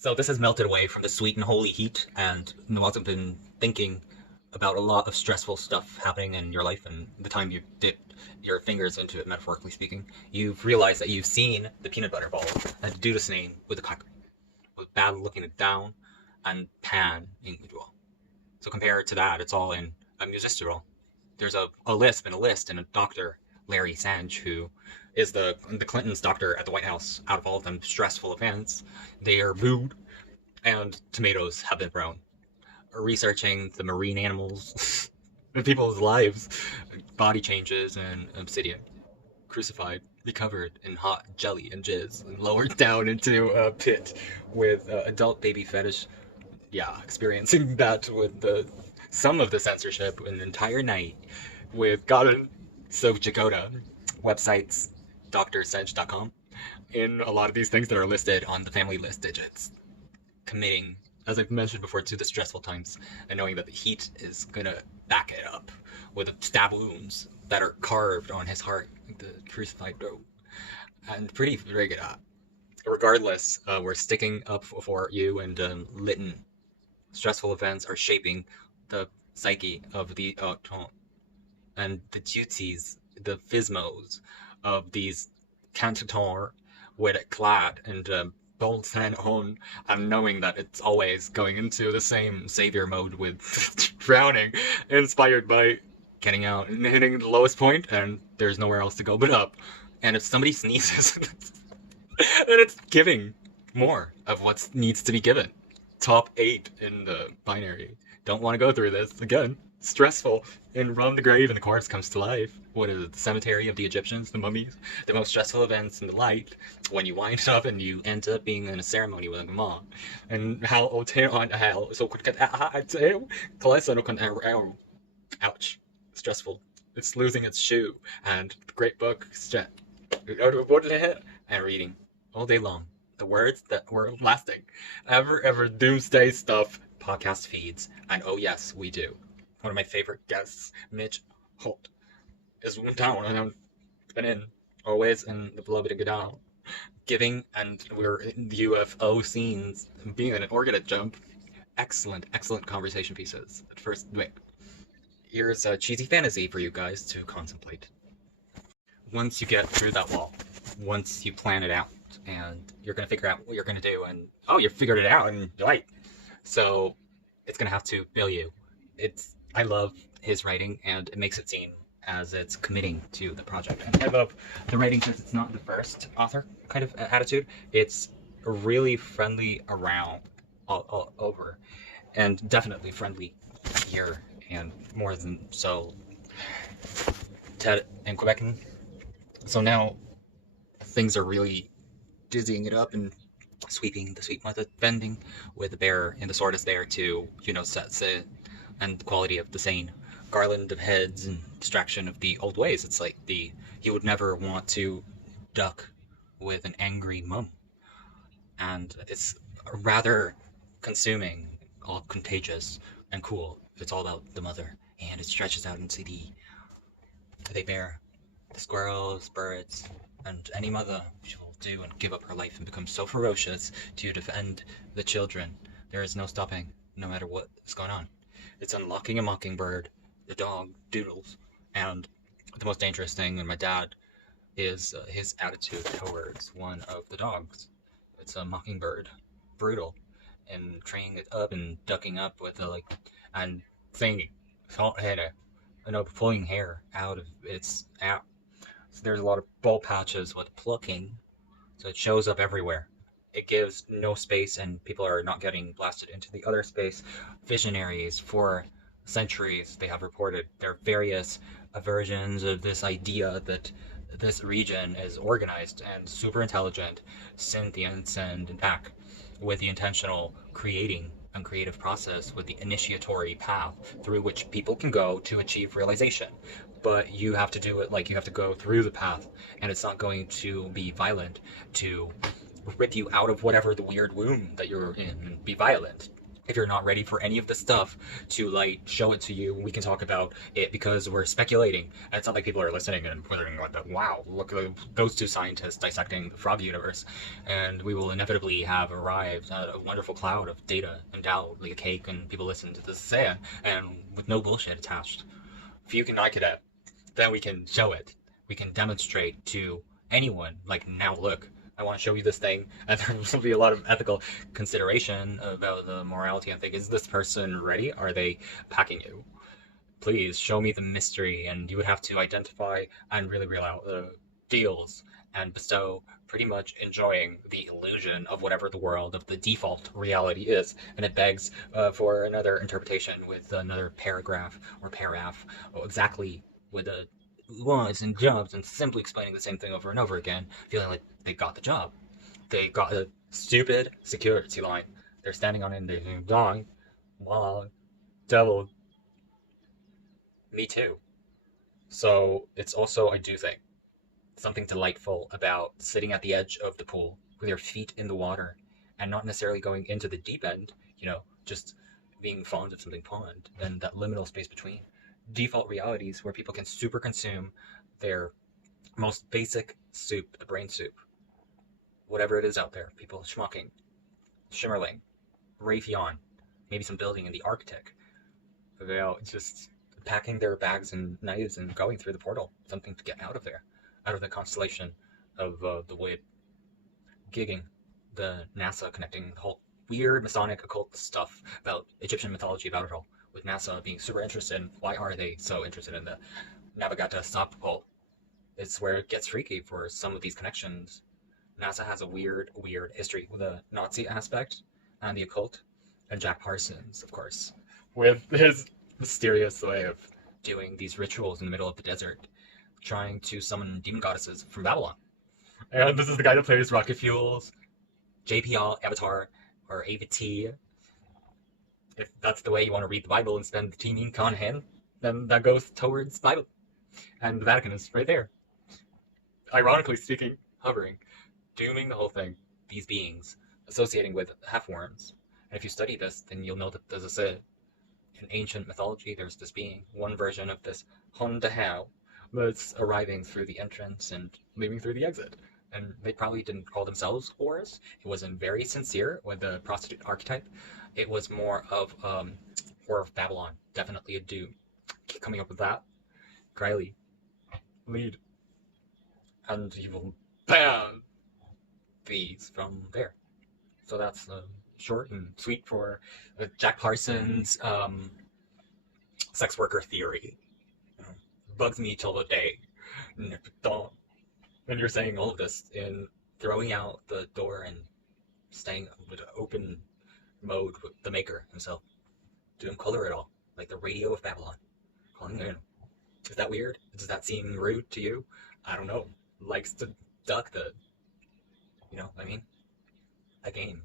So this has melted away from the sweet and holy heat, and whilst I've been thinking about a lot of stressful stuff happening in your life and the time you dipped your fingers into it, metaphorically speaking, you've realized that you've seen the peanut butter ball and do the same with the cracker, with bad looking it down and pan individual. So compared to that, it's all in a musistral. There's a lisp and a list and a Dr. Larry Sange, who is the Clintons' doctor at the White House. Out of all of them stressful events, they are booed and tomatoes have been grown. Researching the marine animals and people's lives, body changes, and obsidian. Crucified, recovered in hot jelly and jizz, and lowered down into a pit with adult baby fetish. Yeah, experiencing that with some of the censorship an entire night with God so Jagoda websites, drsedge.com, in a lot of these things that are listed on the family list digits. Committing, as I've mentioned before, to the stressful times and knowing that the heat is gonna back it up with stab wounds that are carved on his heart, like the crucified robe, and pretty very good at. Regardless, we're sticking up for you, and Lytton. Stressful events are shaping the psyche of the and the duties, the physmos of these cantator with it clad and bolts and on, and knowing that it's always going into the same savior mode with drowning, inspired by getting out and hitting the lowest point, and there's nowhere else to go but up. And if somebody sneezes, then it's giving more of what needs to be given. Top 8 in the binary. Don't want to go through this again. Stressful. And from the grave and the corpse comes to life. What is it? The cemetery of the Egyptians, the mummies, the most stressful events in the light. When you wind up and you end up being in a ceremony with a mom, and how on hell so ouch, stressful. It's losing its shoe and the great book and reading all day long. The words that were lasting. Ever doomsday stuff, podcast feeds, and oh yes, we do. One of my favorite guests, Mitch Holt, is down and I've been in, always in the beloved Gadal, giving, and we're in the UFO scenes, being in an organ jump. Excellent, excellent conversation pieces. At first, wait, here's a cheesy fantasy for you guys to contemplate. Once you get through that wall, once you plan it out, and you're gonna figure out what you're gonna do, and oh, you figured it out, and right. So it's gonna have to bill you. I love his writing, and it makes it seem as it's committing to the project. And I love the writing since it's not the first author kind of attitude. It's really friendly around all over, and definitely friendly here, and more than so. Ted and Quebec. So now things are really dizzying it up and sweeping the sweep method, bending with the bearer, and the sword is there to, set it, and the quality of the sane garland of heads and distraction of the old ways. It's like he would never want to duck with an angry mum, and it's rather consuming, all contagious and cool. It's all about the mother, and it stretches out into they bear the squirrels, birds, and any mother will do and give up her life and become so ferocious to defend the children. There is no stopping, no matter what is going on. It's unlocking a mockingbird, the dog, Doodles, and the most dangerous thing in my dad is his attitude towards one of the dogs. It's a mockingbird, brutal, and training it up and ducking up with and saying, salt header, pulling hair out of its out. So there's a lot of bulb patches with plucking, so it shows up everywhere. It gives no space, and people are not getting blasted into the other space. Visionaries for centuries, they have reported there are various versions of this idea that this region is organized and super intelligent, sentient, and back with the intentional creating and creative process with the initiatory path through which people can go to achieve realization. But you have to do it, like, you have to go through the path, and it's not going to be violent to rip you out of whatever the weird womb that you're in and be violent. if you're not ready for any of the stuff to like show it to you, we can talk about it because we're speculating. And it's not like people are listening and wondering what the wow, look at those two scientists dissecting the frog universe. And we will inevitably have arrived at a wonderful cloud of data and doubt, like a cake, and people listen to this say it, and with no bullshit attached. If you can like it, then we can show it. We can demonstrate to anyone, like, now look, I want to show you this thing, and there will be a lot of ethical consideration about the morality and think, is this person ready? Are they packing you? Please show me the mystery, and you would have to identify and really reel out the deals and bestow pretty much enjoying the illusion of whatever the world of the default reality is. And it begs for another interpretation with another paragraph or paraph, exactly with the wants and jobs, and simply explaining the same thing over and over again, feeling like they got the job. They got a stupid security line. They're standing on it and they're saying, "Dong, wow, devil, me too." So it's also, I do think, something delightful about sitting at the edge of the pool with your feet in the water and not necessarily going into the deep end, just being fond of something pond and that liminal space between default realities where people can super consume their most basic soup, the brain soup, whatever it is out there. People schmucking, Shimmerling, Raytheon, maybe some building in the Arctic. They're just packing their bags and knives and going through the portal. Something to get out of there, out of the constellation of the Wood, gigging, the NASA connecting the whole weird Masonic occult stuff about Egyptian mythology about it all, with NASA being super interested in why are they so interested in the Navigata Stop Pole. It's where it gets freaky for some of these connections. NASA has a weird history with the Nazi aspect and the occult, and Jack Parsons, of course, with his mysterious way of doing these rituals in the middle of the desert, trying to summon demon goddesses from Babylon. And this is the guy that plays Rocket Fuels, JPL, Avatar, or AVT. If that's the way you want to read the Bible and spend the teeny Conhan, then that goes towards Bible. And the Vatican is right there. Ironically speaking, hovering, dooming the whole thing, these beings, associating with half-worms. And if you study this, then you'll know that there's in ancient mythology, there's this being, one version of this Hondahao, that's arriving through the entrance and leaving through the exit. And they probably didn't call themselves whores. It wasn't very sincere with the prostitute archetype. It was more of Whore of Babylon. Definitely a dude. Keep coming up with that. Griley, lead. And he will ban these from there. So that's short and sweet for Jack Parsons' sex worker theory. Bugs me till the day. And you're saying all of this in throwing out the door and staying with open mode with the maker himself. Doing color it all, like the radio of Babylon. Calling it in. Is that weird? Does that seem rude to you? I don't know. Likes to duck the, you know what I mean? A game.